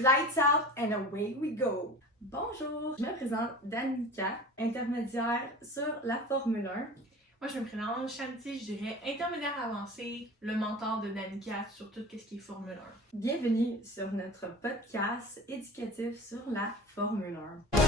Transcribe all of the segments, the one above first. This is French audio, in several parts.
Lights out and away we go! Bonjour, je me présente Danica, intermédiaire sur la Formule 1. Moi, je me présente Shanti, je dirais intermédiaire avancé, le mentor de Danica sur tout ce qui est Formule 1. Bienvenue sur notre podcast éducatif sur la Formule 1.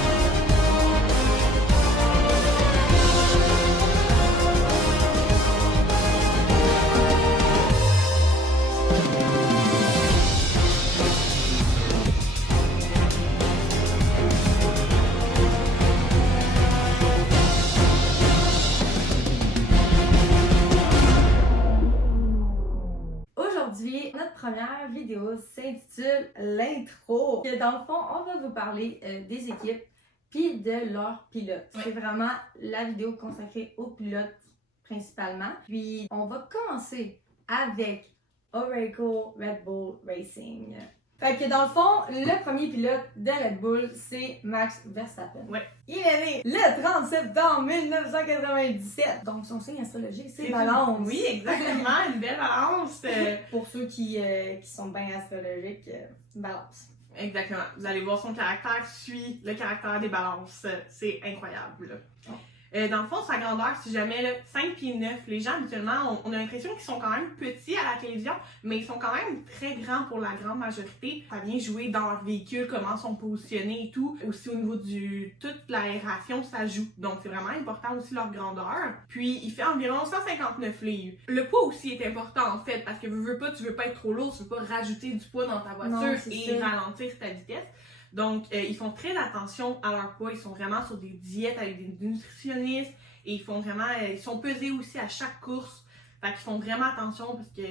Aujourd'hui, notre première vidéo s'intitule l'intro. Dans le fond, on va vous parler des équipes puis de leurs pilotes. Oui. C'est vraiment la vidéo consacrée aux pilotes principalement. Puis on va commencer avec Oracle Red Bull Racing. Fait que dans le fond, le premier pilote de Red Bull, c'est Max Verstappen. Ouais. Il est né le 30 septembre 1997. Donc son signe astrologique, c'est Balance. Oui, exactement, une belle balance. Pour ceux qui sont bien astrologiques, Balance. Exactement. Vous allez voir, son caractère suit le caractère des balances. C'est incroyable. Là. Oh. Dans le fond, sa grandeur, si jamais là, 5 pieds 9, les gens habituellement, on a l'impression qu'ils sont quand même petits à la télévision, mais ils sont quand même très grands pour la grande majorité. Ça vient jouer dans leur véhicule, comment ils sont positionnés et tout. Aussi au niveau du toute l'aération, ça joue. Donc c'est vraiment important aussi leur grandeur. Puis il fait environ 159 livres. Le poids aussi est important en fait, parce que tu veux pas être trop lourd, tu veux pas rajouter du poids dans ta voiture Non, ralentir ta vitesse. Donc, ils font très attention à leur poids. Ils sont vraiment sur des diètes avec des nutritionnistes et ils sont pesés aussi à chaque course. Fait qu'ils font vraiment attention parce que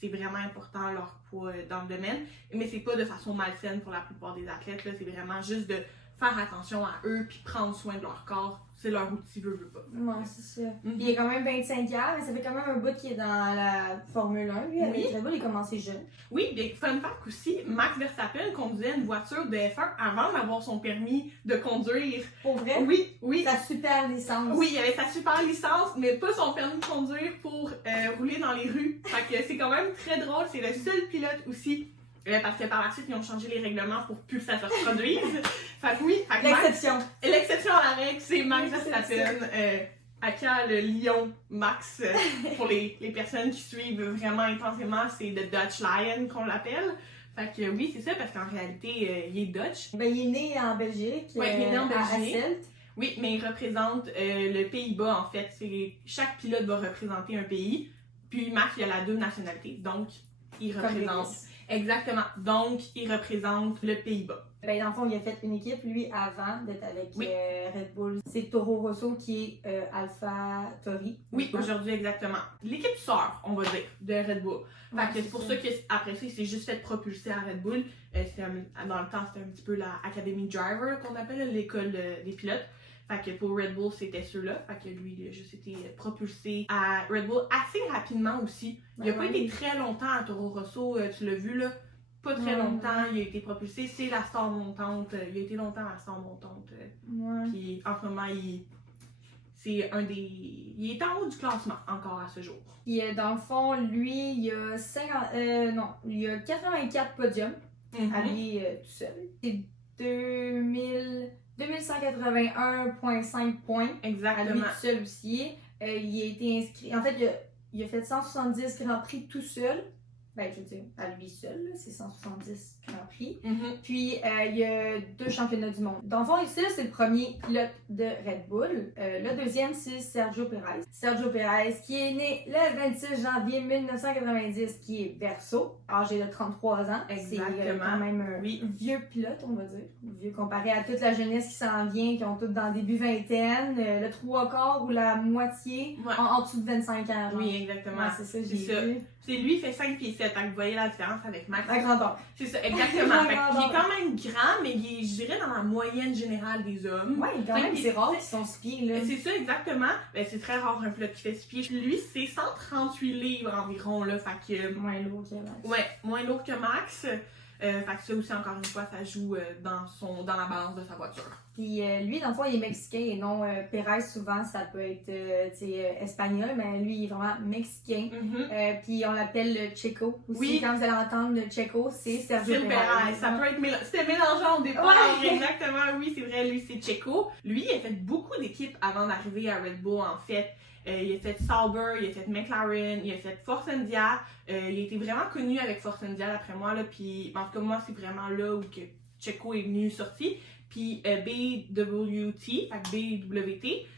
c'est vraiment important leur poids dans le domaine. Mais c'est pas de façon malsaine pour la plupart des athlètes. Là. C'est vraiment juste de faire attention à eux puis prendre soin de leur corps. C'est leur outil, veut pas. Ouais, c'est ça. Mm-hmm. Il est quand même 25 ans, mais ça fait quand même un bout qu'il est dans la Formule 1. Lui, avec Red Bull, il a commencé jeune. Oui, bien, fun fact aussi, Max Verstappen conduisait une voiture de F1 avant d'avoir son permis de conduire. Pour vrai? Oui. Sa super licence. Oui, il avait sa super licence, mais pas son permis de conduire pour rouler dans les rues. Fait que c'est quand même très drôle. C'est le seul pilote aussi. Parce que par la suite, ils ont changé les règlements pour plus que ça se reproduise. Fait que oui. L'exception. L'exception à la règle, c'est Max Verstappen. Aka le lion Max, pour les personnes qui suivent vraiment intensément, c'est le Dutch Lion qu'on l'appelle. Fait que oui, c'est ça, parce qu'en réalité, il est Dutch. Ben, il est né en Belgique. Oui, il est né en Belgique. À Hasselt. Oui, mais il représente le Pays-Bas, en fait. Chaque pilote va représenter un pays. Puis Max, il a la double nationalité, donc il représente... Exactement. Donc, il représente le Pays-Bas. Ben, dans le fond, il a fait une équipe, lui, avant d'être avec Red Bull. C'est Toro Rosso qui est Alpha Tauri. Oui, aujourd'hui, exactement. L'équipe sœur, on va dire, de Red Bull. Fait que c'est pour ça qu'après ça, il s'est juste fait propulser à Red Bull. Dans le temps, c'était un petit peu la Academy Driver qu'on appelle, l'école des pilotes. Fait que pour Red Bull, c'était ceux-là. Fait que lui, il a juste été propulsé à Red Bull assez rapidement aussi. Il a pas été très longtemps à Toro Rosso, tu l'as vu là. Pas très longtemps, il a été propulsé. C'est la star montante. Il a été longtemps la star montante. Puis en ce moment, il est en haut du classement encore à ce jour. Puis dans le fond, lui, il a 84 podiums à lui tout seul. C'est 2181,5 points. Exactement. À lui tout seul aussi. Il a été inscrit. En fait, il a fait 170 Grands Prix tout seul. Ben, je veux dire, à lui seul, là, c'est 170 Grands Prix. Puis, il y a 2 championnats du monde. Dans le fond, ici, c'est le premier pilote de Red Bull. Le deuxième, c'est Sergio Pérez. Sergio Pérez, qui est né le 26 janvier 1990, qui est Verso, âgé de 33 ans. Exactement. C'est quand même un vieux pilote, on va dire. Vieux comparé à toute la jeunesse qui s'en vient, qui ont toutes dans le début vingtaine, le 3/4 ou la moitié en dessous de 25 ans. Genre. Oui, exactement. Ouais, c'est ça, j'ai vu. C'est lui, il fait 5 pieds 7, donc vous voyez la différence avec Max. La grandeur. C'est ça, exactement. Il est quand même grand, mais il est, je dirais, dans la moyenne générale des hommes. Ouais, quand même, c'est rare qu'ils sont 6 pieds, là. C'est ça, exactement. Ben, c'est très rare un pilote qui fait 6 pieds. Lui, c'est 138 livres environ, là. Fait que... Moins lourd que Max. Ouais, moins lourd que Max. Fait que ça aussi, encore une fois, ça joue dans la balance de sa voiture. Puis lui, dans le fond, il est mexicain et non Perez, souvent, ça peut être espagnol, mais lui, il est vraiment mexicain. Puis on l'appelle le Checo aussi. Oui. Quand vous allez entendre le Checo, c'est Sergio Perez. Ça peut être c'était mélangeant au départ. Exactement, oui, c'est vrai, lui, c'est Checo. Lui, il a fait beaucoup d'équipes avant d'arriver à Red Bull, en fait. Il a fait Sauber, il a fait McLaren, il a fait Force India. Il a été vraiment connu avec Force India, d'après moi. Là, puis, en tout cas, moi, c'est vraiment là où que Checo est venu sorti. Puis BWT,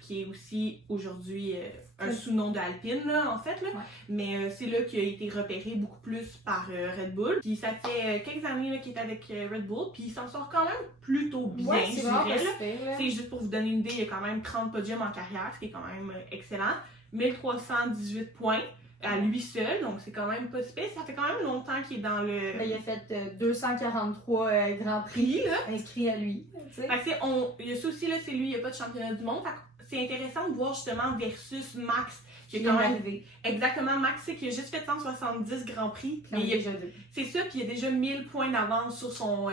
qui est aussi aujourd'hui un sous-nom d'Alpine, là, en fait. Là. Ouais. Mais c'est là qu'il a été repéré beaucoup plus par Red Bull. Puis ça fait quelques années là, qu'il est avec Red Bull, puis il s'en sort quand même plutôt bien, ouais, je dirais. C'est juste pour vous donner une idée, il y a quand même 30 podiums en carrière, ce qui est quand même excellent. 1318 points à lui seul, donc c'est quand même pas si pire. Ça fait quand même longtemps qu'il est dans le... Ben, il a fait 243 Grands Prix inscrits à lui. Fait que il y a ça aussi, là, c'est lui, il n'y a pas de championnat du monde. Fait que c'est intéressant de voir justement versus Max, qui est quand même... Exactement, Max, c'est qu'il a juste fait 170 Grands Prix. Mais il a déjà deux. C'est ça, puis il a déjà 1000 points d'avance sur son...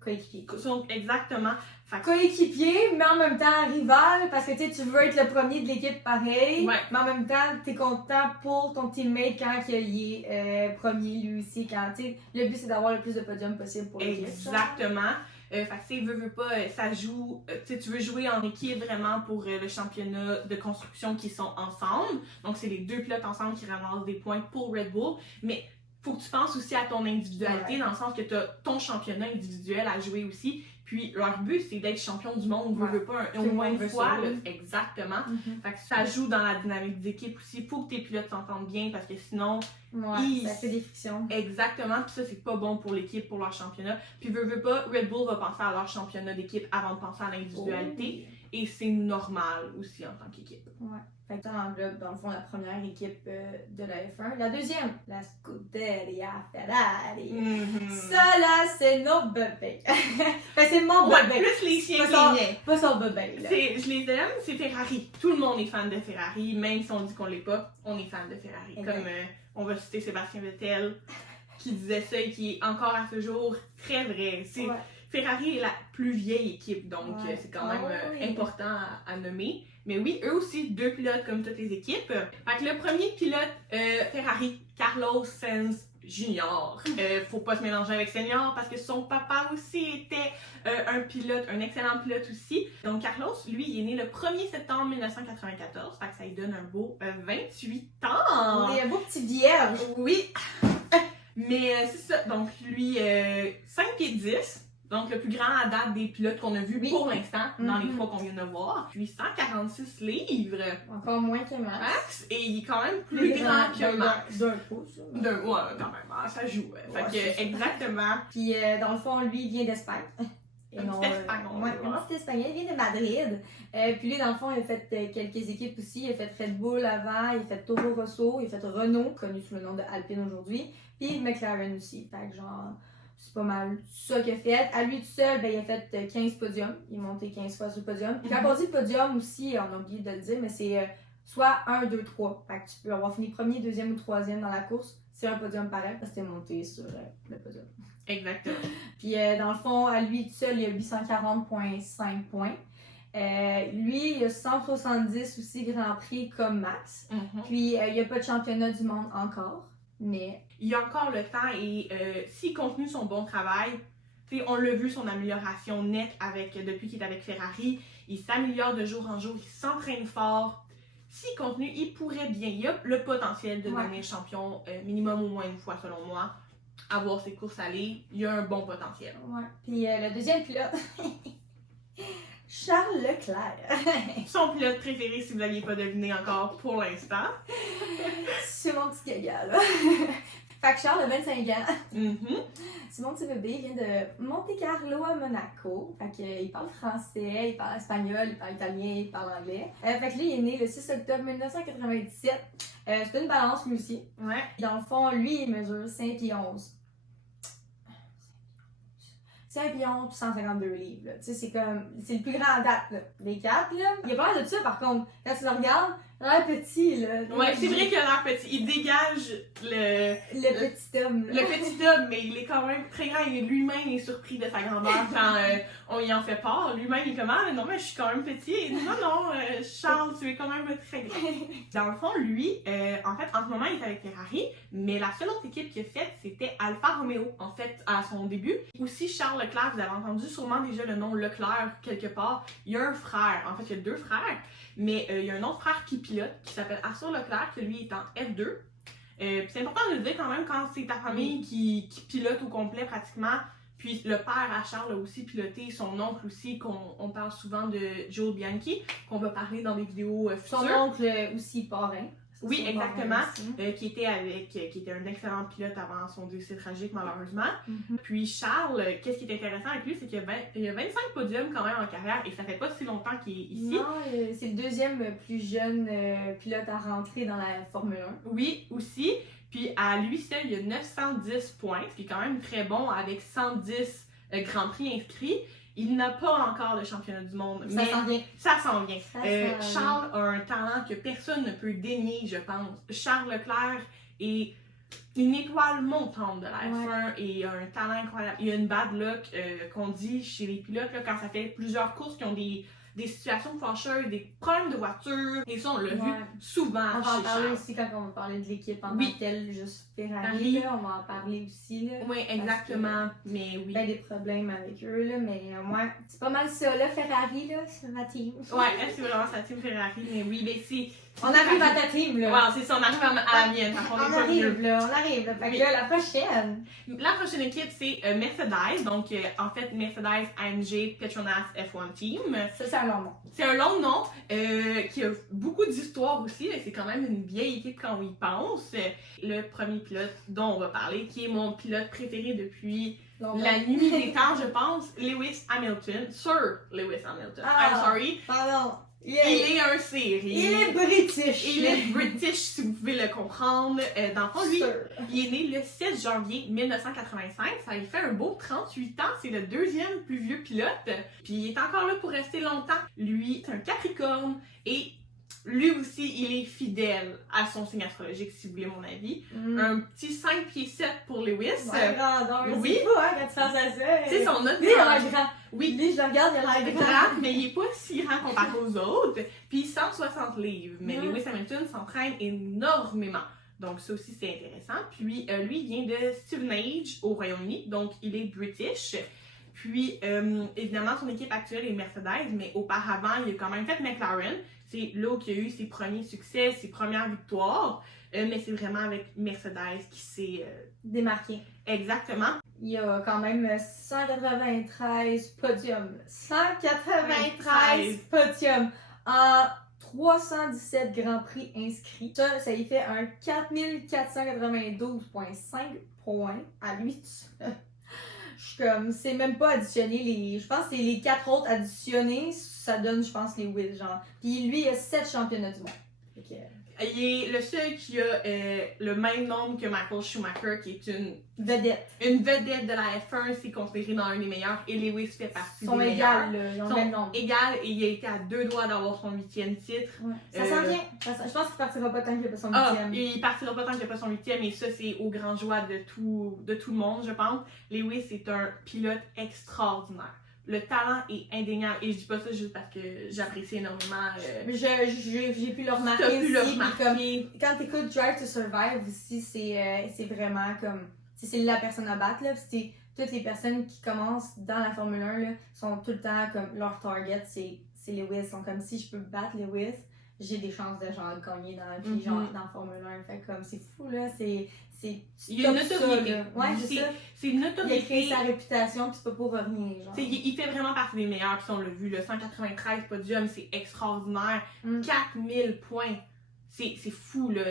coéquipier. Exactement. Coéquipier, mais en même temps rival, parce que tu veux être le premier de l'équipe pareil, ouais. Mais en même temps, t'es content pour ton teammate quand il est premier lui aussi. Le but, c'est d'avoir le plus de podiums possible pour l'équipe. Exactement. Fait que veut pas, ça joue, tu veux jouer en équipe vraiment pour le championnat de construction qui sont ensemble. Donc c'est les deux pilotes ensemble qui ramassent des points pour Red Bull. Mais faut que tu penses aussi à ton individualité, dans le sens que tu as ton championnat individuel à jouer aussi. Puis leur but, c'est d'être champion du monde, veut pas au moins une fois. Là. Exactement. Fait que ça joue dans la dynamique d'équipe aussi. Il faut que tes pilotes s'entendent bien parce que sinon... ça fait des frictions. Exactement. Puis ça, c'est pas bon pour l'équipe, pour leur championnat. Puis veut pas, Red Bull va penser à leur championnat d'équipe avant de penser à l'individualité. Et c'est normal aussi en tant qu'équipe. Ouais. Fait que ça englobe, dans le fond, la première équipe de la F1. La deuxième, la Scuderia Ferrari. Ça, là, c'est nos bébés. C'est mon bébé. Plus les siens que les miens. Pas son bébé, là. Je les aime, c'est Ferrari. Tout le monde est fan de Ferrari, même si on dit qu'on l'est pas, on est fan de Ferrari. Exact. Comme on va citer Sébastien Vettel, qui disait ça et qui est encore à ce jour très vrai. Ferrari est la plus vieille équipe, donc c'est quand même important à nommer. Mais oui, eux aussi, deux pilotes comme toutes les équipes. Fait que le premier pilote Ferrari, Carlos Sainz Junior. Faut pas se mélanger avec Senior parce que son papa aussi était un excellent pilote aussi. Donc Carlos, lui, il est né le 1er septembre 1994. Fait que ça lui donne un beau 28 ans. Oui, un beau petit vierge. Oui. Mais c'est ça. Donc lui, 5 pieds 10. Donc, le plus grand à date des pilotes qu'on a vus pour l'instant, dans les fois qu'on vient de voir. Puis 146 livres. Encore moins que Max. Et il est quand même plus grand que Max. D'un pouce. Ouais, quand même. Ça joue. Fait que, exactement. Puis, dans le fond, lui, il vient d'Espagne. Un petit Espagnol. Un petit Espagnol. Il vient de Madrid. Puis lui, dans le fond, il a fait quelques équipes aussi. Il a fait Red Bull avant, il a fait Toro Rosso, il a fait Renault, connu sous le nom de Alpine aujourd'hui. Puis McLaren aussi. Fait que genre... C'est pas mal ça qu'il a fait. À lui tout seul, il a fait 15 podiums. Il est monté 15 fois sur le podium. Puis quand on dit podium aussi, on a oublié de le dire, mais c'est soit 1, 2, 3. Fait que tu peux avoir fini premier, deuxième ou troisième dans la course. C'est un podium pareil parce que t'es monté sur le podium. Exactement. Puis dans le fond, à lui tout seul, il a 840,5 points. Lui, il a 170 aussi Grand Prix comme Max. Puis il n'y a pas de championnat du monde encore. Mais il y a encore le temps et s'il continue son bon travail, on l'a vu, son amélioration nette depuis qu'il est avec Ferrari, il s'améliore de jour en jour, il s'entraîne fort. S'il continue, il pourrait bien, il a le potentiel de devenir champion minimum au moins une fois selon moi, avoir ses courses allées, il a un bon potentiel. Ouais. Puis le deuxième pilote, Charles Leclerc. Son pilote préféré, si vous ne l'aviez pas deviné encore pour l'instant. C'est mon petit gaga, là. Fait que Charles a 25 ans. C'est mon petit bébé, il vient de Monte Carlo à Monaco. Fait qu'il parle français, il parle espagnol, il parle italien, il parle anglais. Fait que lui, il est né le 6 octobre 1997. C'est une balance, lui aussi. Ouais. Dans le fond, lui, il mesure 5 pieds 11. 5 pieds 11 puis 152 livres. Tu sais, c'est le plus grand à date, là. Les quatre, là. Il y a pas mal de ça, par contre. Quand tu le regardes, Ah, petit, là. Ouais, c'est vrai qu'il a l'air petit. Il dégage le petit homme, là. le petit homme, mais il est quand même très grand et lui-même est surpris de sa grandeur quand on y en fait part. Lui-même, il est comme, ah, non, mais je suis quand même petit. Il dit, non, Charles, tu es quand même très grand. Dans le fond, lui, en fait, en ce moment, il est avec Ferrari, mais la seule autre équipe qu'il a faite, c'était Alfa Romeo, en fait, à son début. Aussi, Charles Leclerc, vous avez entendu sûrement déjà le nom Leclerc quelque part. Il y a un frère, en fait, il y a 2 frères, mais il y a un autre frère qui pilote, qui s'appelle Arthur Leclerc, que lui est en F2. C'est important de le dire quand même quand c'est ta famille qui pilote au complet pratiquement. Puis le père à Charles a aussi piloté, son oncle aussi, qu'on parle souvent de Joe Bianchi, qu'on va parler dans des vidéos futures. Son oncle aussi parrain. Oui, exactement, qui était un excellent pilote avant son décès tragique malheureusement. Puis Charles, qu'est-ce qui est intéressant avec lui, c'est qu'il y a 25 podiums quand même en carrière et ça fait pas si longtemps qu'il est ici. Non, c'est le deuxième plus jeune pilote à rentrer dans la Formule 1. Oui, aussi. Puis à lui seul, il y a 910 points, ce qui est quand même très bon avec 110 Grands Prix inscrits. Il n'a pas encore de championnat du monde, Ça mais s'en vient. ça s'en vient. Ça s'en vient. Charles a un talent que personne ne peut dénier, je pense. Charles Leclerc est une étoile montante de la F1 et a un talent incroyable. Il y a une bad luck qu'on dit chez les pilotes là, quand ça fait plusieurs courses qui ont des situations fâcheuses, des problèmes de voiture. Et ça, on l'a vu souvent on va en chez parler Charles. aussi quand on va parler de l'équipe en tant que telle, juste Ferrari, là, on va en parler aussi. Là, oui, exactement. Mais oui. Ben, des problèmes avec eux, là, mais moi, c'est pas mal ça, là, Ferrari, là, c'est ma team. Ouais, elle, c'est vraiment sa team Ferrari, mais oui, mais c'est... On arrive à ta team, là. Ouais, c'est ça, on arrive à la mienne. On arrive, là. Fait que là, la prochaine. La prochaine équipe, c'est Mercedes. Donc, en fait, Mercedes AMG Petronas F1 Team. Ça, c'est un long nom. C'est un long nom qui a beaucoup d'histoire aussi. C'est quand même une vieille équipe quand on y pense. Le premier pilote dont on va parler, qui est mon pilote préféré depuis la nuit des temps, je pense, Lewis Hamilton. Sir Lewis Hamilton. I'm sorry. Pardon. Il est un série. Il est british. Il est british, si vous pouvez le comprendre. Dans le fond, lui, il est né le 7 janvier 1985. Ça lui fait un beau 38 ans. C'est le deuxième plus vieux pilote. Puis il est encore là pour rester longtemps. Lui, c'est un Capricorne et lui aussi, il est fidèle à son signe astrologique, si vous voulez mon avis. Un petit 5 pieds 7 pour Lewis. Grandeur. Oui. C'est fou, hein, quand tu penses à ça. C'est son autre. Lui, il a l'air grand. Oui. Lui, je le regarde, il a l'air grand. Mais il est pas si grand comparé aux autres. Puis 160 livres. Mais Lewis Hamilton s'entraîne énormément. Donc ça aussi, c'est intéressant. Puis lui, il vient de Stevenage au Royaume-Uni. Donc il est British. Puis, évidemment, son équipe actuelle est Mercedes, mais auparavant, il a quand même fait McLaren. C'est là qu'il a eu ses premiers succès, ses premières victoires. Mais c'est vraiment avec Mercedes qui s'est démarqué. Exactement. Il y a quand même 193 podiums. 193 podiums en 317 Grands Prix inscrits. Ça y fait un 4492,5 points à lui tout seul. Je suis comme, c'est même pas additionné je pense que c'est les 4 autres additionnés, ça donne, je pense, les wins, genre. Puis lui, il a 7 championnats du monde. Il est le seul qui a le même nombre que Michael Schumacher, qui est une vedette. Une vedette de la F1, c'est considéré dans un des meilleurs, et Lewis fait partie des meilleurs. Ils ont le même nombre. Égal, et il a été à 2 doigts d'avoir son 8e titre. Ouais. Ça s'en vient. Je pense qu'il partira pas tant qu'il n'a pas son 8e. Il partira pas tant qu'il n'a pas son 8e, et ça, c'est au grand joie de tout le monde, je pense. Lewis est un pilote extraordinaire. Le talent est indéniable, et je dis pas ça juste parce que j'apprécie énormément. J'ai pu le remarquer aussi. Comme, quand t'écoutes Drive to Survive aussi, c'est vraiment comme. C'est la personne à battre, là. Toutes les personnes qui commencent dans la Formule 1 là, sont tout le temps comme leur target, c'est Lewis. Ils sont comme si je peux battre Lewis, j'ai des chances de genre gagner dans la vie, genre dans la Formule 1. Fait comme c'est fou là, il y a une notoriété. Ouais, c'est ça. C'est une notoriété. Il a créé sa réputation, pis c'est pas pour revenir. Genre. Il fait vraiment partie des meilleurs, puis on l'a vu, le 193 podiums, c'est extraordinaire. 4000 points. c'est fou, là.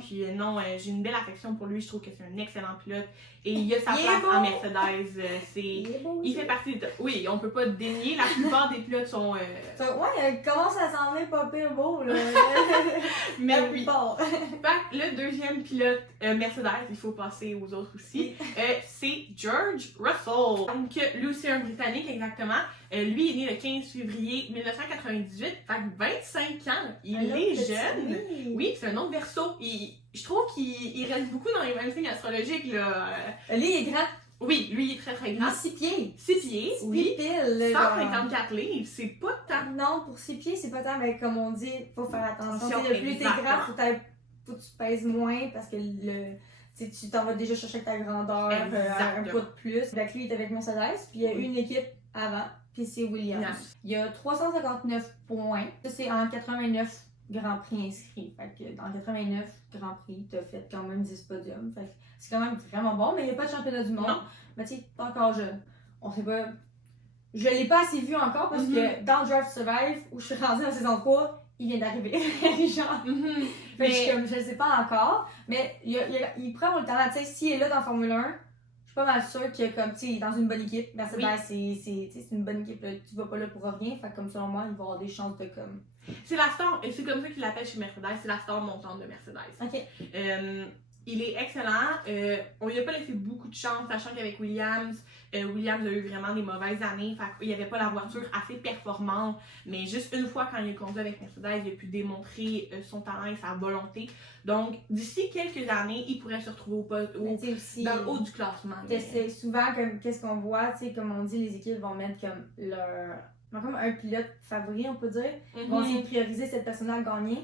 Puis non, j'ai une belle affection pour lui. Je trouve que c'est un excellent pilote. Et il a sa place à Mercedes. Il fait partie de... Oui, on peut pas dénier. La plupart des pilotes sont... Ouais, comment ça s'en est pas pire beau, là. Mais oui. Fait que le deuxième pilote Mercedes, il faut passer aux autres aussi, c'est George Russell. Donc, lui aussi un Britannique, exactement. Lui est né le 15 février 1998, fait que 25 ans. Il est jeune. Oui, c'est un autre Verseau. Je trouve qu'il reste beaucoup dans les mêmes signes astrologiques, là. Lui, il est grand. Oui, lui, il est très très grand. 6 pieds. 6 pieds, oui. Pile, 154 livres, c'est pas tant. Non, pour 6 pieds, c'est pas tant, mais comme on dit, faut faire attention. Si le plus t'es grand, faut que tu pèses moins parce que tu t'en vas déjà chercher avec ta grandeur, un poids de plus. Donc lui, il est avec Mercedes, puis il y a une équipe avant, puis c'est Williams. Il y a 359 points. Ça, c'est en 89 Grands Prix inscrits. Fait que dans 89 Grands Prix, t'as fait quand même 10 podiums. Fait que c'est quand même vraiment bon, mais il n'y a pas de championnat du monde. Non. Mais tu sais, t'es encore jeune. On sait pas. Je l'ai pas assez vu encore parce que dans Drive to Survive, où je suis rendue en saison 3, il vient d'arriver. Genre. Fait que je le sais pas encore, mais il prend le talent. Tu sais, s'il est là dans Formule 1, je suis pas mal sûre que comme tu sais, dans une bonne équipe, Mercedes, c'est une bonne équipe. Là, tu vas pas là pour rien. Fait que comme selon moi, il va avoir des chances de comme. C'est la star, et c'est comme ça qu'il l'appelle chez Mercedes, c'est la star montante de Mercedes. Ok. Il est excellent. On lui a pas laissé beaucoup de chance, sachant qu'avec Williams, Williams a eu vraiment des mauvaises années. Fait qu'il n'y avait pas la voiture assez performante. Mais juste une fois, quand il a conduit avec Mercedes, il a pu démontrer son talent et sa volonté. Donc, d'ici quelques années, il pourrait se retrouver dans le haut du classement. C'est souvent, comme qu'est-ce qu'on voit, comme on dit, les équipes vont mettre comme un pilote favori, on peut dire. Ils vont essayer de prioriser cette personne à gagner.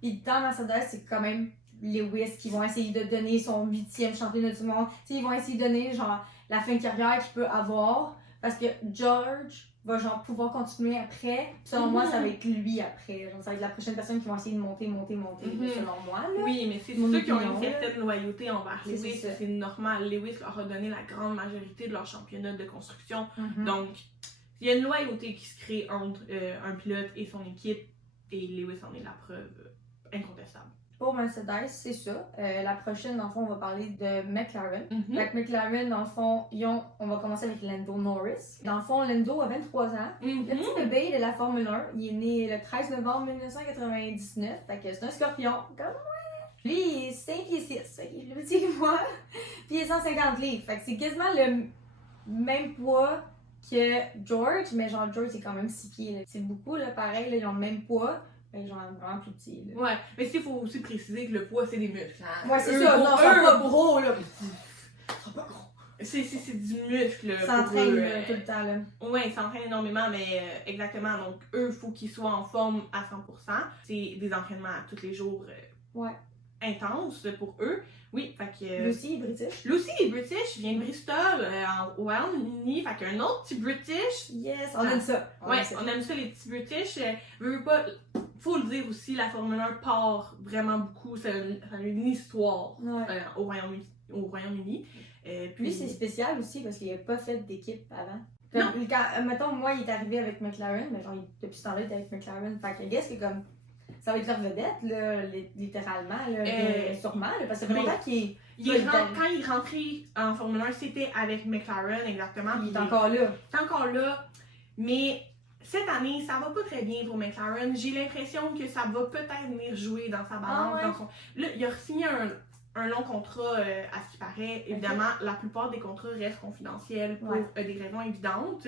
Puis dans Mercedes, c'est quand même Lewis qui vont essayer de donner son 8e championnat du monde. T'sais, ils vont essayer de donner genre la fin de carrière qu'il peut avoir parce que George va genre pouvoir continuer après. Puis selon moi, ça va être lui après. Genre, ça va être la prochaine personne qui va essayer de monter, selon moi. Là. Oui, mais c'est ceux qui ont une certaine loyauté envers Lewis. C'est normal. Lewis leur a donné la grande majorité de leur championnat de construction. Donc, il y a une loyauté qui se crée entre un pilote et son équipe. Et Lewis en est la preuve incontestable. Pour Mercedes, c'est ça. La prochaine, dans le fond, on va parler de McLaren. Fait que McLaren, dans le fond, on va commencer avec Lando Norris. Dans le fond, Lando a 23 ans. Le petit bébé de la Formule 1. Il est né le 13 novembre 1999. Fait que c'est un scorpion, comme moi. Lui, il est 5 pieds 6. Il est plus petit que moi. Puis il est 150 livres. Fait que c'est quasiment le même poids que George. Mais genre, George, c'est quand même 6 pieds. Là. C'est beaucoup, là, pareil. Là, ils ont le même poids. Genre vraiment plus petit. Là. Ouais, mais il faut aussi préciser que le poids, c'est des muscles. Hein? Ouais, c'est ça. Non, c'est pas gros, là. C'est pas gros. C'est du muscle. Ils s'entraînent tout le temps, là. Ouais, ils s'entraînent énormément, mais exactement. Donc, eux, il faut qu'ils soient en forme à 100%. C'est des entraînements à tous les jours intenses pour eux. Oui, fait que... Lucy est British. Lucy est British, vient de Bristol, au Royaume-Uni. Fait qu'un autre petit British. Yes, on aime ça. On aime ça, les petits British. Veux pas... Faut le dire aussi, la Formule 1 part vraiment beaucoup. Ça a une histoire au Royaume-Uni. Puis... Lui, c'est spécial aussi parce qu'il n'a pas fait d'équipe avant. Mettons, moi, il est arrivé avec McLaren, mais genre, depuis ce temps-là, il est avec McLaren. Fait que, guess que comme, ça va être leur vedette, là, littéralement, là, sûrement, là, parce que ça fait longtemps qu'il quand il est rentré en Formule 1, c'était avec McLaren, exactement. Il est encore là. Il est encore là, mais... Cette année, ça va pas très bien pour McLaren. J'ai l'impression que ça va peut-être venir jouer dans sa balance. Là, il a signé un long contrat à ce qui paraît. Évidemment, la plupart des contrats restent confidentiels pour des raisons évidentes.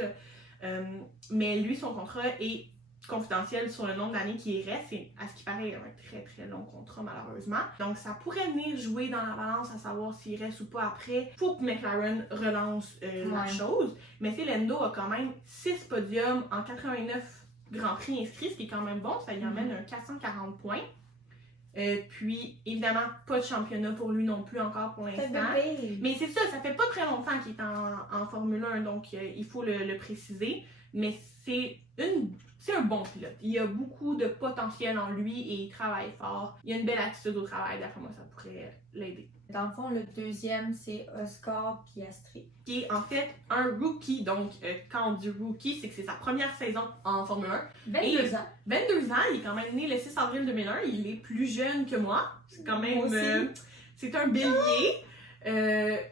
Mais lui, son contrat est confidentiel sur le nombre d'années qui reste. Et à ce qui paraît, il a un très très long contrat malheureusement. Donc ça pourrait venir jouer dans la balance à savoir s'il reste ou pas après. Faut que McLaren relance la chose. Mais Lando a quand même 6 podiums en 89 Grands Prix inscrits, ce qui est quand même bon. Ça lui amène un 440 points. Puis évidemment, pas de championnat pour lui non plus encore pour l'instant. Mais c'est ça, ça fait pas très longtemps qu'il est en Formule 1, donc il faut le préciser. Mais c'est un bon pilote. Il a beaucoup de potentiel en lui et il travaille fort. Il a une belle attitude au travail, d'après moi, ça pourrait l'aider. Dans le fond, le deuxième, c'est Oscar Piastri. Qui est en fait un rookie. Donc, quand on dit rookie, c'est que c'est sa première saison en Formule 1. 22 ans. 22 ans, il est quand même né le 6 avril 2001. Il est plus jeune que moi. C'est quand même... Moi aussi. c'est un bélier.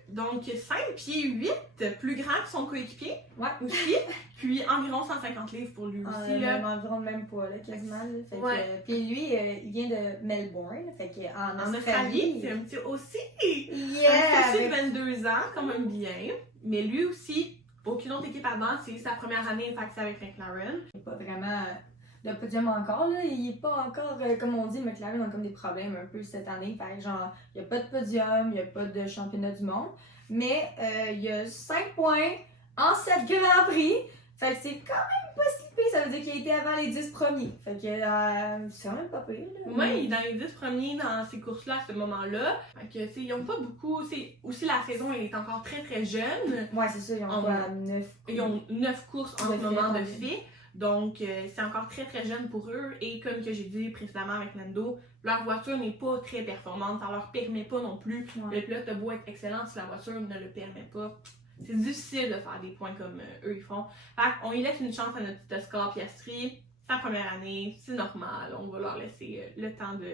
Donc 5 pieds 8, plus grand que son coéquipier. Ouais. Aussi. Puis environ 150 livres pour lui aussi. Là. Environ même pas, là, quasiment. Là. Fait Ouais. que, puis lui, il vient de Melbourne. Fait que, en Australie, c'est un petit aussi. Yeah! Un petit aussi de 22 ans, quand même bien. Mais lui aussi, aucune autre équipe avant, c'est sa première année impactée avec McLaren. Il n'est pas vraiment le podium encore, là. Il n'est pas encore, comme on dit, McLaren a comme des problèmes un peu cette année. Fait que genre, il n'y a pas de podium, il n'y a pas de championnat du monde. Mais il y a 5 points en 7 Grands Prix. Fait que c'est quand même pas si pire. Ça veut dire qu'il a été avant les 10 premiers. Fait que c'est quand même pas pire, là. Ouais, il est dans les 10 premiers dans ces courses-là à ce moment-là. Fait que, tu sais, ils n'ont pas beaucoup. Aussi, la saison, elle est encore très très jeune. Ouais, c'est ça, ils ont quoi, 9 Ils ont 9 courses en ce moment de fait. fait. Donc, c'est encore très très jeune pour eux. Et comme que j'ai dit précédemment avec Lando, leur voiture n'est pas très performante. Ça leur permet pas non plus. Ouais. Le pilote a beau être excellent si la voiture ne le permet pas. C'est difficile de faire des points comme eux ils font. Fait qu'on y laisse une chance à notre petit Oscar Piastri. Sa première année, c'est normal. On va leur laisser le temps de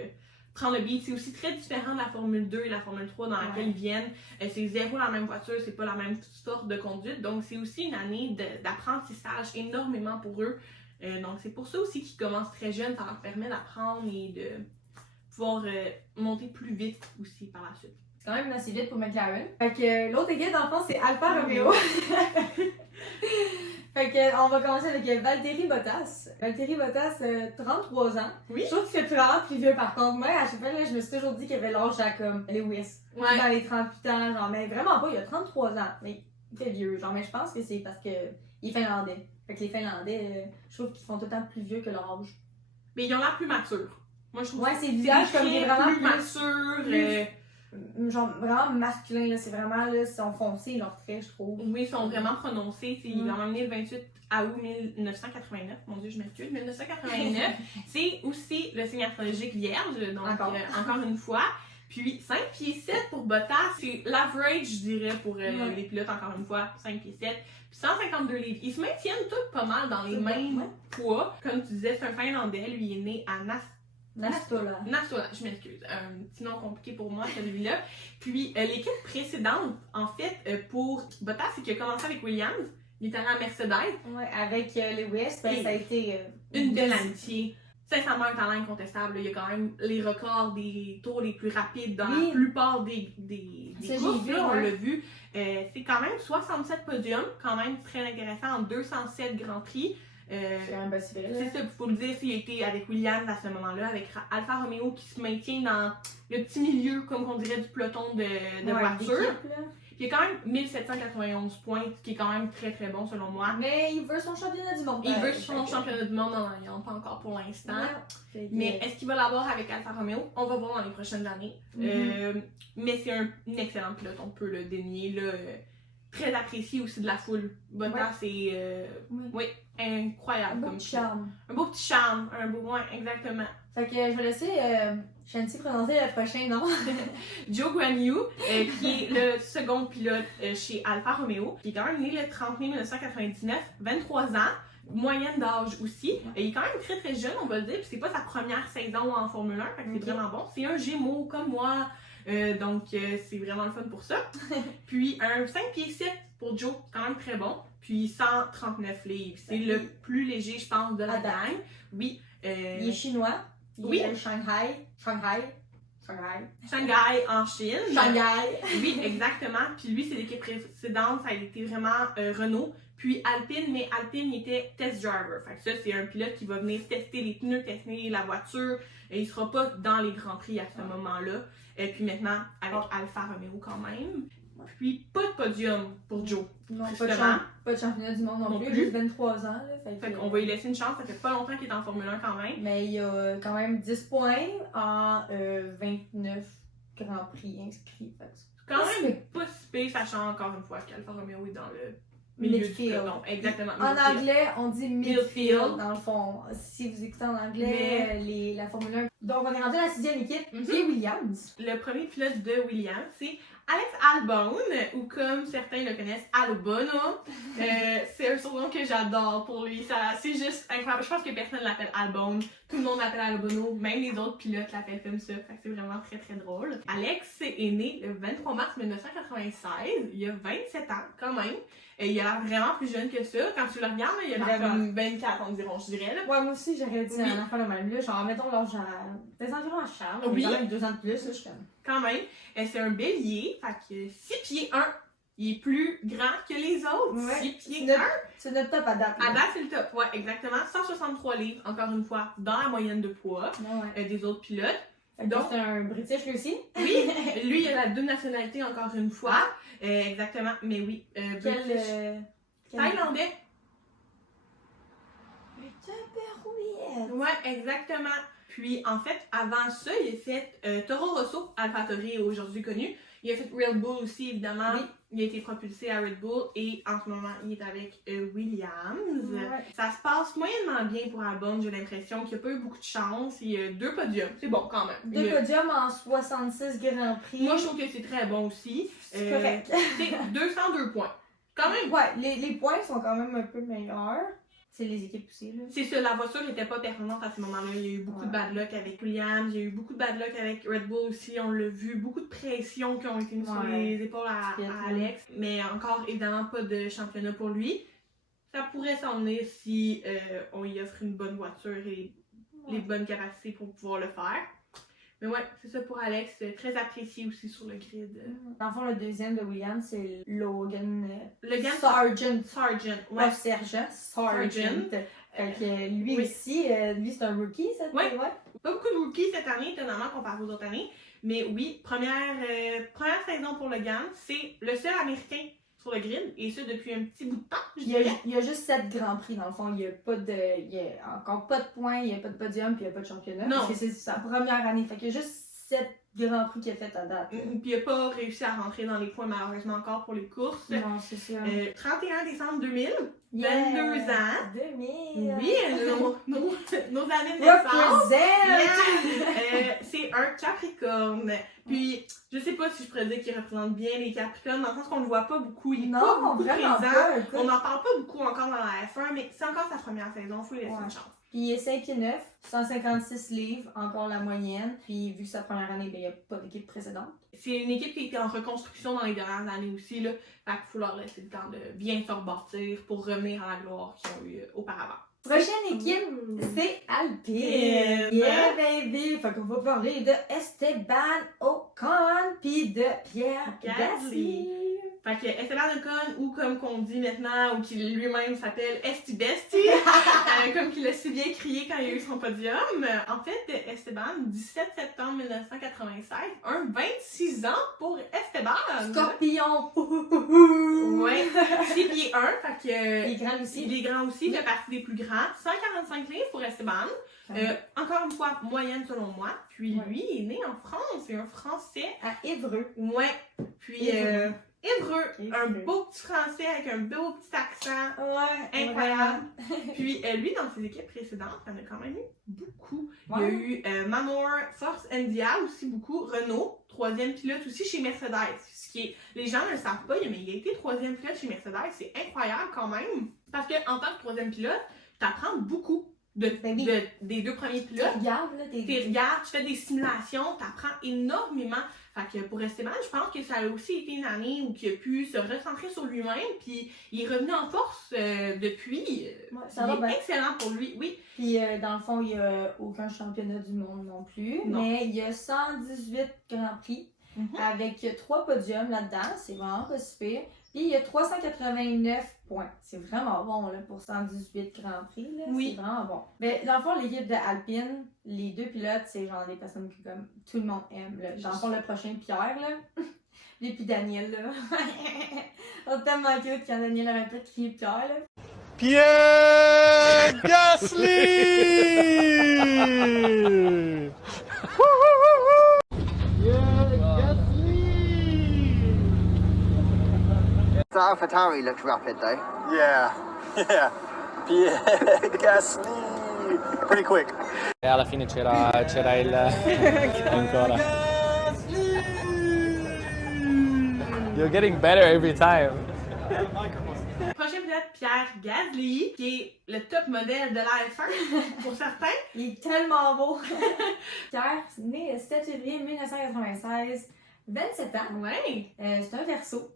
prendre le beat. C'est aussi très différent de la Formule 2 et la Formule 3 dans laquelle ils viennent. C'est zéro la même voiture, c'est pas la même sorte de conduite. Donc c'est aussi une année d'apprentissage énormément pour eux. Donc c'est pour ça aussi qu'ils commencent très jeunes. Ça leur permet d'apprendre et de pouvoir monter plus vite aussi par la suite. C'est quand même assez vite pour McLaren. Fait que l'autre équipe, dans le fond, c'est Alfa Romeo. Fait que on va commencer avec Valtteri Bottas. Valtteri Bottas, 33 ans. Oui. Je trouve qu'il fait vraiment plus vieux par contre. Moi, à chaque fois, là, je me suis toujours dit qu'il avait l'âge à comme Lewis. Ouais. Dans les 38 ans, genre, mais vraiment pas, il a 33 ans. Mais il fait vieux, genre, mais je pense que c'est parce que il est finlandais. Fait que les Finlandais, je trouve qu'ils font tout le temps plus vieux que leur âge. Mais ils ont l'air plus matures. Moi je trouve Ouais, c'est le visage comme il est vraiment plus mature. genre vraiment masculin, là, c'est vraiment, là, ils sont foncés leurs traits, je trouve. Oui, ils sont vraiment prononcés. Ils l'ont amené le 28 août 1989. Mon Dieu, je m'excuse. 1989. C'est aussi le signe astrologique vierge, donc encore une fois. Puis 5 pieds 7 pour Bottas, c'est l'average, je dirais, pour les pilotes, encore une fois, 5 pieds 7. Puis 152 livres. Ils se maintiennent tous pas mal dans les mêmes poids. Comme tu disais, c'est un Finlandais. Lui, il est né à Nastola, je m'excuse. Un petit nom compliqué pour moi, celui-là. Puis l'équipe précédente, en fait, pour Bottas, c'est qu'il a commencé avec Williams. Il est allé à Mercedes. Ouais, avec Lewis, ben, ça a été une belle amitié. Sincèrement, un talent incontestable. Il y a quand même les records des tours les plus rapides dans la plupart des courses. Là, on l'a vu. C'est quand même 67 podiums, quand même très intéressant, en 207 Grands Prix. C'est quand même pas si c'est ça, il faut le dire, il a été avec Williams à ce moment-là, avec Alfa Romeo qui se maintient dans le petit milieu, comme on dirait, du peloton de voitures. Il y a quand même 1791 points, ce qui est quand même très très bon selon moi. Mais il veut son championnat du monde. Il veut son championnat du monde en ayant, pas encore pour l'instant. Mais est-ce qu'il va l'avoir avec Alfa Romeo? On va voir dans les prochaines années. Mais c'est une excellente pilote, on peut le dénier. Là, très apprécié aussi de la foule. Bottas, c'est incroyable. Un beau petit charme. Un beau petit charme. Un beau, ouais, exactement. Fait que je vais laisser Shanti prononcer le prochain nom. Zhou Guanyu, qui est le second pilote chez Alfa Romeo, qui est quand même né le 30 mai 1999, 23 ans, moyenne d'âge aussi. Il est quand même très très jeune, on va le dire, puis c'est pas sa première saison en Formule 1, fait que c'est vraiment bon. C'est un Gémeaux comme moi, donc c'est vraiment le fun pour ça. Puis un 5 pieds 7 pour Joe, quand même très bon. Puis 139 livres, c'est le plus léger, je pense, de la gang. Oui. Il est chinois. Il est de Shanghai en Chine. Shanghai. Oui, exactement. Puis lui, c'est l'équipe précédente, ça a été vraiment Renault. Puis Alpine, mais Alpine il était test driver. Fait que ça, c'est un pilote qui va venir tester les pneus, tester la voiture. Et il sera pas dans les Grands Prix à ce moment-là. Et puis maintenant, avec Alfa Romeo quand même. Puis pas de podium pour Joe. Non, pas de championnat du monde non plus. Juste 23 ans. Là, fait qu'on va lui laisser une chance. Ça fait pas longtemps qu'il est en Formule 1 quand même. Mais il y a quand même 10 points en 29 Grands Prix inscrits. Quand même pas si pire, sachant encore une fois qu'Alfa Romeo est dans le midfield. Non, exactement. En anglais, on dit midfield, Midfield. dans le fond. Si vous écoutez en anglais, la Formule 1. Donc, on est rendu à la 6e équipe, qui est Williams. Le premier pilote de Williams, c'est Alex Albon, ou comme certains le connaissent, Albono. C'est un surnom que j'adore pour lui. C'est juste incroyable. Je pense que personne ne l'appelle Albon. Tout le monde l'appelle Albono. Même les autres pilotes l'appellent comme ça. Fait que c'est vraiment très très drôle. Alex est né le 23 mars 1996. Il a 27 ans quand même. Et il a l'air vraiment plus jeune que ça. Quand tu le regardes, il a l'air comme 24 environ, je dirais. Là. Ouais, moi aussi, j'aurais dit un enfant le même. Là, genre, mettons l'âge à des environs à Charles. Oui. Quand même 2 ans de plus, là, je suis comme. Quand même. C'est un bélier. Fait que 6 pieds 1. Il est plus grand que les autres. Ouais. 6 pieds 1. C'est notre top à date. À date, c'est le top. Ouais, exactement. 163 livres, encore une fois, dans la moyenne de poids des autres pilotes. Donc, c'est un British lui aussi. Oui, lui, il a la 2 nationalités, encore une fois. Exactement, mais oui. British. Thaïlandais. Ouais, exactement. Puis, en fait, avant ça, il a fait Toro Rosso, AlphaTauri, aujourd'hui connu. Il a fait Red Bull aussi, évidemment. Oui. Il a été propulsé à Red Bull et en ce moment, il est avec Williams. Ouais. Ça se passe moyennement bien pour Albon, j'ai l'impression qu'il n'a pas eu beaucoup de chance. Il a 2 podiums, c'est bon quand même. 2 podiums en 66 Grands Prix. Moi, je trouve que c'est très bon aussi. C'est correct. C'est 202 points. Quand même. Ouais, les points sont quand même un peu meilleurs. C'est les équipes aussi, là. C'est ça, la voiture n'était pas performante à ce moment-là. Il y a eu beaucoup de bad luck avec Williams, il y a eu beaucoup de bad luck avec Red Bull aussi, on l'a vu. Beaucoup de pression qui ont été mises sur les épaules à Alex. Mais encore, évidemment, pas de championnat pour lui. Ça pourrait s'en venir si on y offre une bonne voiture et les bonnes capacités pour pouvoir le faire. Mais ouais, c'est ça pour Alex, très apprécié aussi sur le grid. Dans le fond, le deuxième de Williams, c'est Logan Sargent. Ouais. Pas Sergent, Sargent. Fait que lui aussi, lui c'est un rookie, ça? Ouais. Pas beaucoup de rookies cette année, étonnamment, comparé aux autres années. Mais oui, première saison pour Logan, c'est le seul Américain sur le grid, et ça depuis un petit bout de temps, je dirais. Il y a juste 7 Grands Prix, dans le fond. Il n'y a encore pas de points, il n'y a pas de podium, puis il n'y a pas de championnat. Non. Parce que c'est sa première année. Fait qu'il y a juste 7 Grands Prix qu'il a fait à date. Puis il n'a pas réussi à rentrer dans les points, malheureusement, encore pour les courses. Non, c'est ça. 31 décembre 2000, 22 ans. 2000! Oui, nos années de naissance. C'est un Capricorne. Puis, je sais pas si je pourrais dire qu'il représente bien les Capricornes, dans le sens qu'on le voit pas beaucoup. Il est pas beaucoup présent. On n'en parle pas beaucoup encore dans la F1, mais c'est encore sa première saison, il faut lui laisser une chance. Puis il est 5 pieds 9, 156 livres, encore la moyenne. Puis vu sa première année, il n'y a pas d'équipe précédente. C'est une équipe qui a été en reconstruction dans les dernières années aussi, là. Fait qu'il faut leur laisser le temps de bien se rebâtir pour revenir à la gloire qu'ils ont eu auparavant. Prochaine équipe, c'est Alpine. Yeah, baby! Fait qu'on va parler de Esteban Ocon puis de Pierre Gasly. Fait que Esteban Ocon, ou comme qu'on dit maintenant, ou qu'il lui-même s'appelle Esti-Besti, comme qu'il a si bien crié quand il a eu son podium. En fait, Esteban, 17 septembre 1996, un 26 ans pour Esteban. Scorpion! Ouais, 6 pieds 1, fait que... Il est grand aussi. Il est grand aussi, il fait partie des plus grands. 145 livres pour Esteban. Encore une fois, moyenne selon moi. Puis lui, il est né en France, c'est un Français. À Évreux. Ouais, puis... Évreux, un beau petit français avec un beau petit accent. Ouais, incroyable. Puis lui, dans ses équipes précédentes, il y en a quand même eu beaucoup. Ouais. Il y a eu Manor, Force India aussi beaucoup, Renault, 3e pilote aussi chez Mercedes. Ce qui est, les gens ne le savent pas, mais il a été 3e pilote chez Mercedes, c'est incroyable quand même. Parce qu'en tant que 3e pilote, tu apprends beaucoup des 2 premiers pilotes. Tu regardes, là, tu fais des simulations, tu apprends énormément. Fait que pour Esteban, je pense que ça a aussi été une année où il a pu se recentrer sur lui-même, puis il est revenu en force depuis. Ça va bien. Excellent pour lui, oui. Puis dans le fond, il n'y a aucun championnat du monde non plus, mais il y a 118 Grands Prix avec 3 podiums là-dedans, c'est vraiment pas si pire. Puis il y a 389 points. C'est vraiment bon là, pour 118 Grands Prix. Là. Oui. C'est vraiment bon. Mais dans le fond, l'équipe de Alpine, les 2 pilotes, c'est genre des personnes que comme tout le monde aime. Là. Dans le fond, le prochain, Pierre, là. Et puis Daniel, là. On est tellement cute quand Daniel aurait peut-être crié Pierre, là. Pierre Gasly! The AlphaTauri looked rapid though. Yeah, yeah. Pierre Gasly. Pretty quick. E alla fine c'era il ancora. You're getting better every time. Prochain pilote, Pierre Gasly, qui est le top modèle de la F1 pour certains. Il est tellement beau! Pierre, né le 7 février 1996, 27 ans. Ouais. C'est un verso.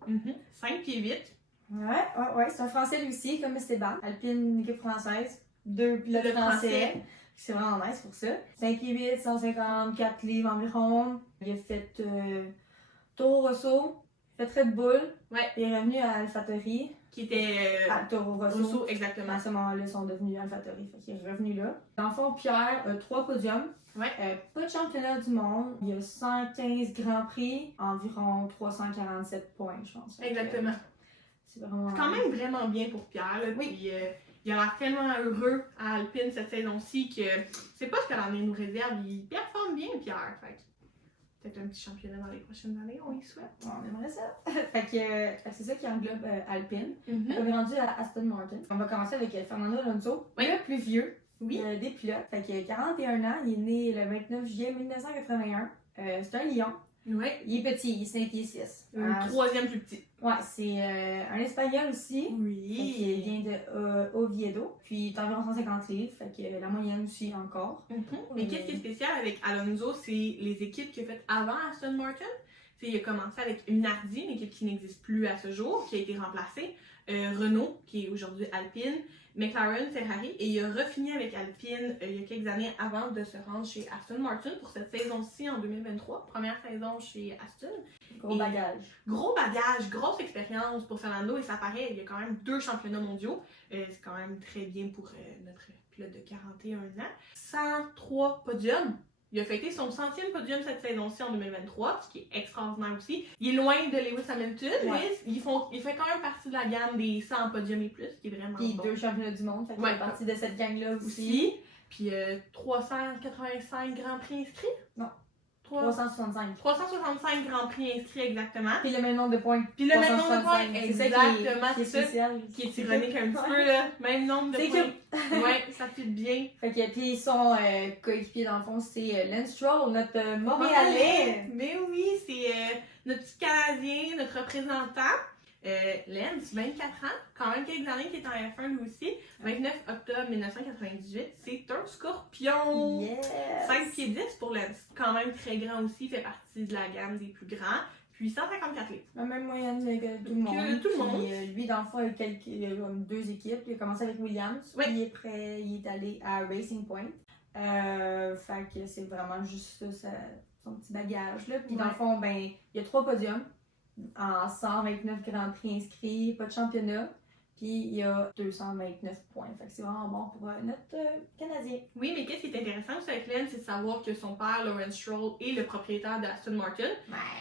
5 pieds 8. Ouais. C'est un Français lui aussi, comme Esteban. Alpine, équipe française. 2 pilotes Le français. C'est vraiment nice pour ça. 5 pieds 8, 154 livres environ. Il a fait Toro Rosso, il a fait Red Bull. Ouais. Il est revenu à AlphaTauri. Qui était Toro Rosso. Rosso, exactement. À ce moment-là, ils sont devenus AlphaTauri. Fait qu'il est revenu là. Dans le fond, Pierre a 3 podiums. Ouais. Pas de championnat du monde. Il y a 115 grands prix, environ 347 points, je pense. Exactement. C'est vraiment. Quand même vraiment bien pour Pierre. Là. Oui. Puis, il a l'air tellement heureux à Alpine cette saison-ci que c'est pas ce que l'avenir nous réserve. Il performe bien, Pierre. Fait que peut-être un petit championnat dans les prochaines années, on y souhaite. On aimerait ça. fait que c'est ça qui englobe Alpine. Mm-hmm. On est rendu à Aston Martin. On va commencer avec Fernando Alonso, Oui. le plus vieux Oui. des pilotes. Fait qu'il a 41 ans, il est né le 29 juillet 1981. C'est un lion. Ouais. Il est petit, il est 5 pieds 6. Le troisième plus petit. Ouais, c'est un espagnol aussi. Fait qu'il Oui. vient de Oviedo. Puis il est environ 150 livres. Fait que la moyenne aussi encore. Mais qu'est-ce qui est spécial avec Alonso, c'est les équipes qu'il a faites avant Aston Martin. Il a commencé avec une Minardi, une équipe qui n'existe plus à ce jour, qui a été remplacée. Renault, qui est aujourd'hui Alpine. McLaren, Ferrari. Et il a refini avec Alpine il y a quelques années avant de se rendre chez Aston Martin pour cette saison-ci en 2023. Première saison chez Aston. Gros bagage. Gros bagage, grosse expérience pour Fernando et ça paraît, il y a quand même 2 championnats mondiaux. C'est quand même très bien pour notre pilote de 41 ans. 103 podiums. Il a fêté son 100e podium cette saison-ci en 2023, ce qui est extraordinaire aussi. Il est loin de Lewis Hamilton, mais il fait quand même partie de la gamme des 100 podiums et plus, ce qui est vraiment Puis bon. 2 championnats du monde, fait qu'il fait partie de cette gang-là aussi. Puis 385 Grands Prix inscrits? Non. 365 Grands Prix inscrits exactement. Puis le même nombre de points. Puis le même nombre de points, 365. exactement, C'est c'est ça spécial. qui est ironique un petit peu, là. Même nombre de C'est points. Ouais, ça fit bien. Fait que, puis son coéquipier dans le fond, c'est Lance Stroll, notre Montréalais. Mais oui, c'est notre petit Canadien, notre représentant. Lance, 24 ans, quand même quelques années qu'il est en F1 lui aussi. 29 octobre 1998, c'est un scorpion. Yes. 5 pieds 10 pour Lance. Quand même très grand aussi, fait partie de la gamme des plus grands. Puis 154 litres. La même moyenne que tout le monde. Que tout le monde. Puis, lui, dans le fond, il a comme 2 équipes. Il a commencé avec Williams. Oui. Puis il est allé à Racing Point. Fait que c'est vraiment juste ça, son petit bagage. Là. Puis dans le fond, ben, il y a 3 podiums en 129 Grands Prix inscrits, pas de championnat. Puis il y a 229 points. Fait que c'est vraiment bon pour notre Canadien. Oui, mais qu'est-ce qui est intéressant aussi avec Lance, c'est de savoir que son père, Lawrence Stroll, est le propriétaire d'Aston Martin.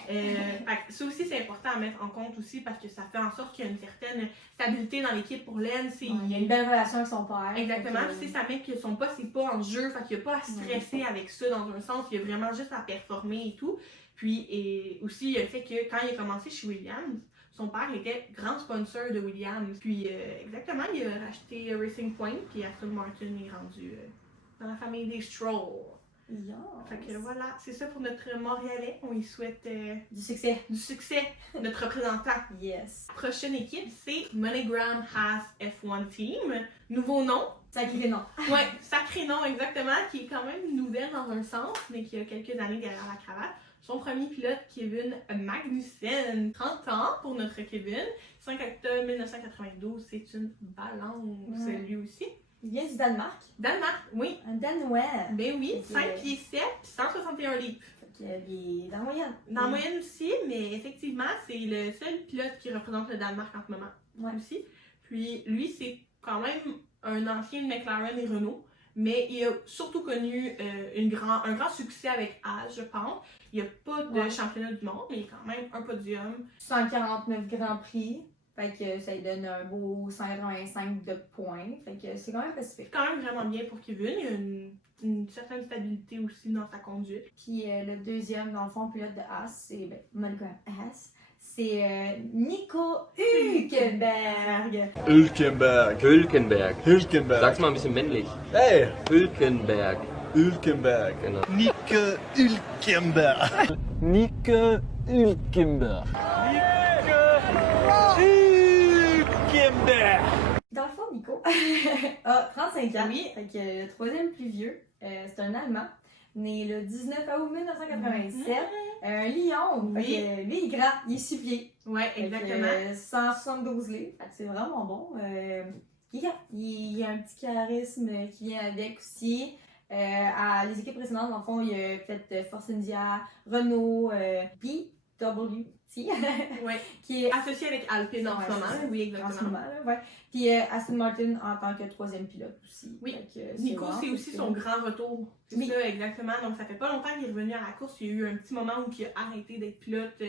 Fait que ça aussi, c'est important à mettre en compte aussi parce que ça fait en sorte qu'il y a une certaine stabilité dans l'équipe pour Lance. Il y a une belle relation avec son père. Exactement, puis ça met que son poste n'est pas en jeu, fait qu'il n'y a pas à stresser avec ça dans un sens, il y a vraiment juste à performer et tout. Puis et aussi, il y a le fait que quand il a commencé chez Williams, son père était grand sponsor de Williams. Puis exactement, il a racheté Racing Point, puis Aston Martin est rendu dans la famille des Stroll. Yes. Fait que voilà, c'est ça pour notre Montréalais. On y souhaite Du succès. notre représentant. Yes. Prochaine équipe, c'est MoneyGram Haas F1 Team. Nouveau nom. Sacré nom. Ouais, sacré nom exactement, qui est quand même nouvelle dans un sens, mais qui a quelques années derrière la cravate. Son premier pilote, Kevin Magnussen, 30 ans pour notre Kevin. 5 octobre 1992, c'est une balance, lui aussi. Il vient du Danemark. Danemark, oui. Un Danois. Ben oui, 5 pieds 7, 161 livres. Fait qu'il est dans la moyenne. Dans la moyenne aussi, mais effectivement, c'est le seul pilote qui représente le Danemark en ce moment aussi. Puis lui, c'est quand même un ancien de McLaren et Renault. Mais il a surtout connu un grand succès avec Haas, je pense. Il n'y a pas de championnat du monde, mais il y a quand même un podium. 149 Grands Prix. Fait que ça lui donne un beau 185 de points. Fait que c'est quand même pacifique. C'est quand même vraiment bien pour Kevin. Il y a une certaine stabilité aussi dans sa conduite. Puis le deuxième, dans le fond, pilote de Haas, c'est MoneyGram Haas. c'est Nico Hülkenberg. Hülkenberg. Hülkenberg. Hülkenberg. Sag's mal ein bisschen männlich. Hey, Hülkenberg. Hülkenberg. Genau. Nico Hülkenberg. Nico Hülkenberg. Hülkenberg. Dans le fond, Nico a 35 ans. Oui. Fait que le troisième plus vieux, c'est un Allemand, né le 19 août 1997. Un lion. Fait que, lui, il est grand, il est 6 pieds. Ouais, Fait que, exactement. 172 livres. Fait que c'est vraiment bon. Il est grand. Il a un petit charisme qui vient avec aussi. À les équipes précédentes, dans le fond, il a fait Force India, Renault, BWT, Ouais. qui est Associé avec Alpine en Ouais, ce moment, c'est ça. oui, en ce exactement. moment. Là, ouais. Puis Aston Martin en tant que troisième pilote aussi. Oui. Fait que, Nico, vraiment c'est aussi cool. son grand retour. C'est Oui. ça, exactement. Donc, ça fait pas longtemps qu'il est revenu à la course. Il y a eu un petit moment où il a arrêté d'être pilote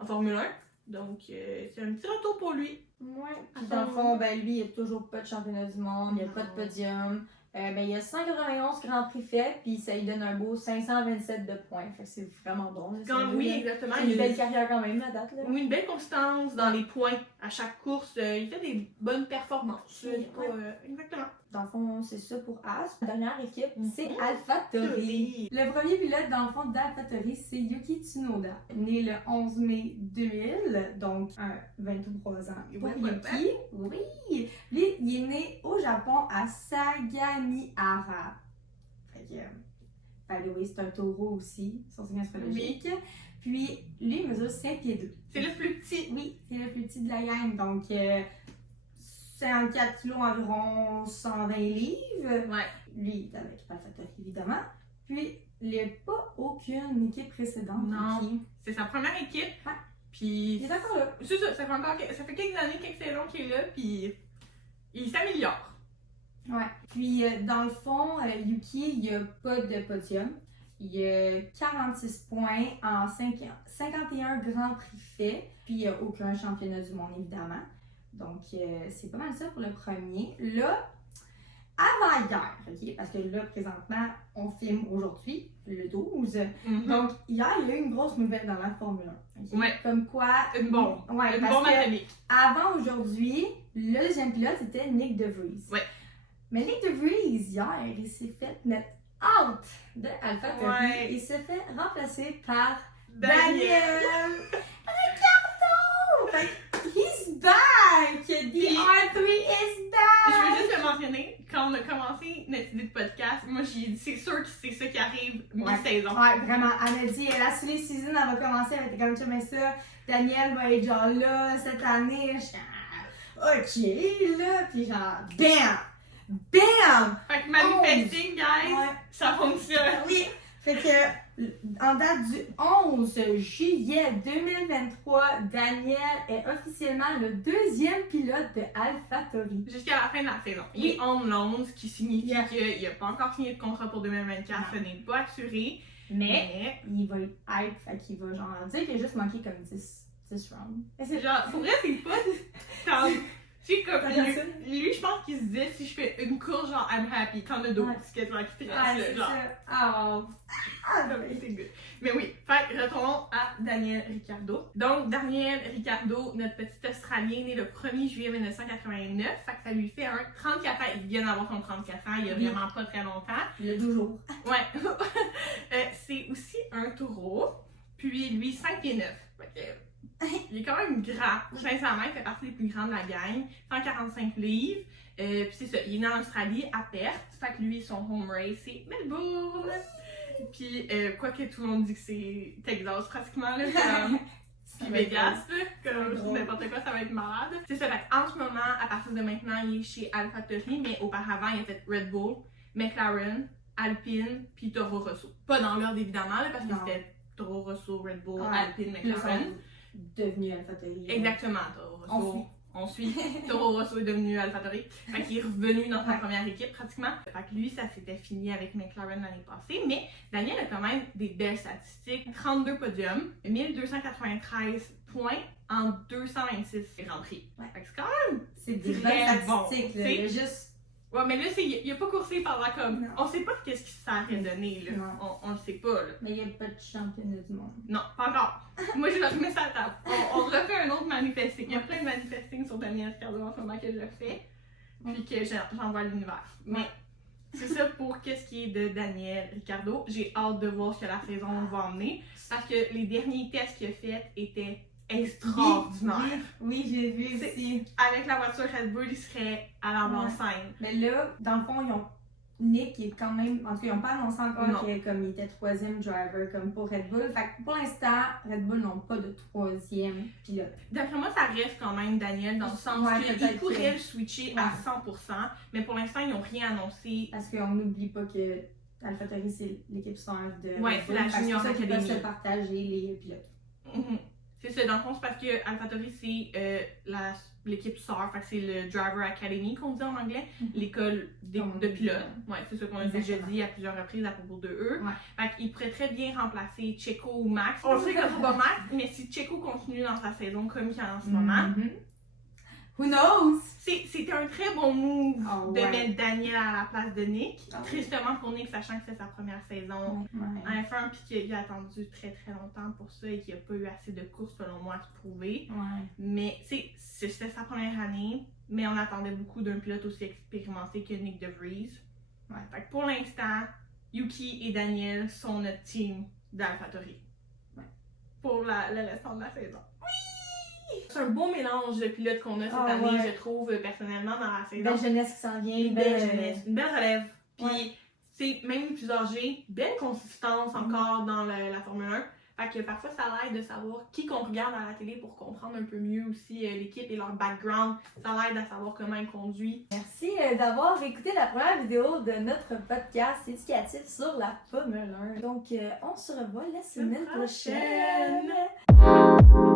en Formule 1. Donc, c'est un petit retour pour lui. Ouais. Puis dans le fond, ben, lui, il n'a toujours pas de championnat du monde, il n'y a pas de podium. Ben, il y a 191 Grands Prix faits, puis ça lui donne un beau 527 de points. Fait que c'est vraiment bon. Là, Quand, c'est oui, là. exactement. C'est une Il a belle carrière quand même, la date. Là. une belle constance dans les points à chaque course. Il fait des bonnes performances. Oui, Pas, exactement. Dans le fond, c'est ça pour As. La dernière équipe, c'est Mhm. AlphaTauri. Le premier pilote, dans le fond, d'AlphaTauri, c'est Yuki Tsunoda. Né le 11 mai 2000, donc 23 ans pour Ouais, Yuki. Oui! Lui, il est né au Japon, à Sagamihara. Fait que, by the way, c'est un taureau aussi, son signe astrologique. Puis, lui, il mesure 5 pieds 2. C'est le plus petit. Oui, c'est le plus petit de la gang, donc 54 kilos environ 120 livres. Ouais. Lui, il est avec AlphaTauri, évidemment. Puis, il n'y a pas aucune équipe précédente. Non. Qui... C'est sa première équipe. Ouais. Puis. Il est encore là. C'est ça, ça fait quelques années, quelques saisons qu'il est là, puis il s'améliore. Ouais. Puis, dans le fond, Yuki, il n'y a pas de podium. Il y a 46 points en 51 grands prix faits. Puis, il n'y a aucun championnat du monde, évidemment. Donc, c'est pas mal ça pour le premier. Là, avant hier, ok? Parce que là, présentement, on filme aujourd'hui, le 12. Donc, hier, il y a eu une grosse nouvelle dans la Formule 1. ok? Ouais. Comme quoi... Une bombe. Ouais, Une parce bombe que atomique. avant aujourd'hui, le deuxième pilote, c'était Nick De Vries. Ouais. Mais Nick De Vries, hier, il s'est fait mettre out de AlphaTauri. Ouais. Il s'est fait remplacer par Daniel. Ricciardo! Fait que, he's back! The R3 is back! Je veux juste le mentionner, quand on a commencé notre idée de podcast, moi j'ai dit c'est sûr que c'est ça qui arrive mi-saison. Ouais, vraiment. Elle a dit, la silly season, elle va commencer, elle était comme, mais ça, Daniel va être genre là, cette année. Je suis ok, là. Puis genre, bam! Bam! Fait que manifesting, guys, Ouais. ça fonctionne. Oui! Fait que, en date du 11 juillet 2023, Daniel est officiellement le deuxième pilote de AlphaTauri. Jusqu'à la fin de la saison. Il est on loan, ce qui signifie qu'il n'a pas encore signé de contrat pour 2024, ce n'est pas assuré. Mais, il va être hype, fait qu'il va genre dire qu'il a juste manqué comme 10 rounds. c'est genre, pour vrai, c'est pas tant. Tu sais, comme lui, je pense qu'il se dit si je fais une course, genre I'm happy, t'en as d'autres, Ouais. c'est quasiment qui te Ah, reste, c'est genre. ça. Ah, Non, mais c'est good. Mais oui, fait retournons à Daniel Ricciardo. Donc, Daniel Ricciardo, notre petit Australien, né le 1er juillet 1989, fait que ça lui fait un 34 ans. Il vient d'avoir son 34 ans, il y a vraiment pas très longtemps. le 12 jours. Ouais. C'est aussi un taureau, puis lui, 5 pieds 9. Fait que, il est quand même grand. Sincèrement, il fait partie des plus grands de la gang. 145 livres. Puis c'est ça, il est né en Australie, à Perth. Fait que lui, son home race, c'est Melbourne. Puis, quoique tout le monde dit que c'est Texas pratiquement, là. Puis Vegas, là, comme n'importe quoi, ça va être malade. C'est ça, fait en ce moment, à partir de maintenant, il est chez AlphaTauri, mais auparavant, il a fait Red Bull, McLaren, Alpine, puis Toro Rosso. Pas dans l'ordre évidemment, là, parce que c'était Toro Rosso, Red Bull, Alpine, McLaren. Devenu AlphaTauri. Exactement, Toro Rosso. On suit. Toro Rosso est devenu AlphaTauri. Fait qu'il est revenu dans sa première équipe pratiquement. Fait que lui, ça s'était fini avec McLaren l'année passée. Mais Daniel a quand même des belles statistiques. 32 podiums, 1293 points en 226 Grands Prix. Ouais. Fait que c'est quand même... C'est des très bonnes statistiques, bon, là. t'sais. Il y a juste Ouais, mais là, il a pas coursé pendant comme. Non. On sait pas qu'est-ce que ça aurait donné, là. Non. On le sait pas, là. Mais il n'y a pas de championnat du monde. Non, pas encore. Moi, je le remets ça à table. On refait un autre manifesting. Il y a plein de manifestings sur Daniel Ricciardo en ce moment que je fais. Puis que j'envoie à l'univers. Mais c'est ça pour qu'est-ce qui est de Daniel Ricciardo. J'ai hâte de voir ce que la saison va emmener. Parce que les derniers tests qu'il a faits étaient extraordinaires. Oui, j'ai vu C'est- aussi. Avec la voiture Red Bull, il serait à l'avant-scène. Mais là, dans le fond, ils ont. Nick, il est quand même. En tout cas, ils n'ont pas annoncé encore Non. qu'il était troisième driver comme pour Red Bull. Fait que pour l'instant, Red Bull n'ont pas de troisième pilote. D'après moi, ça reste quand même Daniel dans le sens Ouais, qu'il peut-être pourrait que- le switcher Ouais. à 100%, mais pour l'instant, ils n'ont rien annoncé. Parce qu'on n'oublie pas que AlphaTauri, c'est l'équipe star de. Ouais, Red c'est Bull. la Fait que Junior pour ça qu'ils peuvent Academy. se partager les pilotes. Mhm. C'est ça, dans le fond, c'est parce que AlphaTauri, c'est l'équipe SAR, fait que c'est le Driver Academy qu'on dit en anglais, l'école Comme de on dit. pilotes. Ouais, c'est ça qu'on a déjà Exactement. dit à plusieurs reprises à propos de eux. Ouais. Fait qu'ils pourraient très bien remplacer Checo ou Max. On sait que c'est pas Max, mais si Checo continue dans sa saison comme il y a en ce moment, Mhm. Who knows? c'était un très bon move Oh, de ouais. mettre Daniel à la place de Nick. Ah oui. Tristement pour Nick, sachant que c'est sa première saison Ouais. en F1 puis qu'il a attendu très très longtemps pour ça et qu'il n'a pas eu assez de courses selon moi à se prouver. Ouais. Mais c'était sa première année, mais on attendait beaucoup d'un pilote aussi expérimenté que Nick De Vries. Ouais. Fait que pour l'instant, Yuki et Daniel sont notre team d'AlphaTauri. Ouais. Pour le restant de la saison. C'est un beau mélange de pilotes qu'on a cette Ah, année, ouais. je trouve, personnellement, dans la saison. Belle jeunesse qui s'en vient. Une belle jeunesse, une belle relève. Puis, Ouais. c'est même plus âgé, belle consistance Mm-hmm. encore dans la Formule 1. Fait que parfois, ça l'aide de savoir qui qu'on regarde à la télé pour comprendre un peu mieux aussi l'équipe et leur background. Ça l'aide à savoir comment ils conduisent. Merci d'avoir écouté la première vidéo de notre podcast éducatif sur la Formule 1. Donc, on se revoit la semaine prochaine. prochaine.